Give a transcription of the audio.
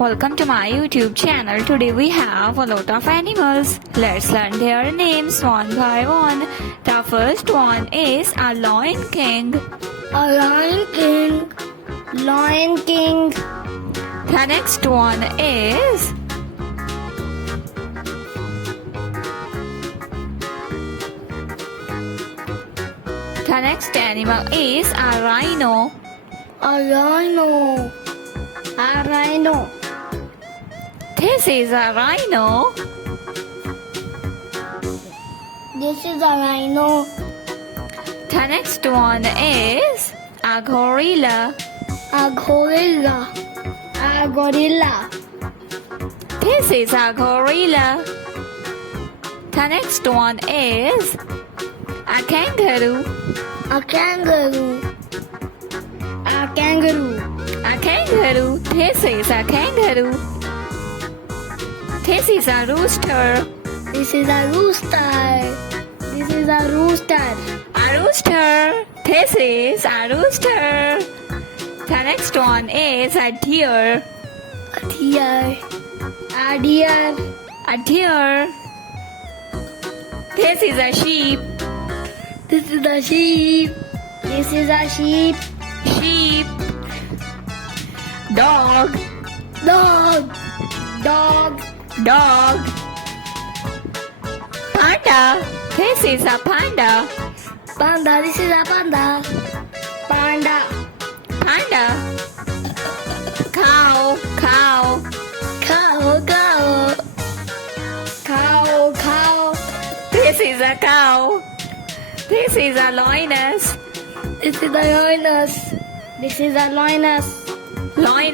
Welcome to my YouTube channel. Today we have a lot of animals. Let's learn their names one by one. The first one is a lion king. A lion king. Lion king. The next one is the next animal is a rhino. A rhino. A rhino. This is a rhino. This is a rhino. The next one is a gorilla. A gorilla. A gorilla. This is a gorilla. The next one is a kangaroo. A kangaroo. A kangaroo. A kangaroo. This is a kangaroo. This is a rooster. This is a rooster. This is a rooster. A rooster. This is a rooster. The next one is a deer. A deer. A deer. A deer. This is a sheep. This is a sheep. This is a sheep. Sheep. Dog. Dog. Dog. Dog. Panda. This is a panda. Panda. This is a panda. Panda. Panda. Cow. Cow. Cow. Cow. Cow. Cow. This is a cow. This is a lioness. This is a lioness. This is a lioness. Lioness.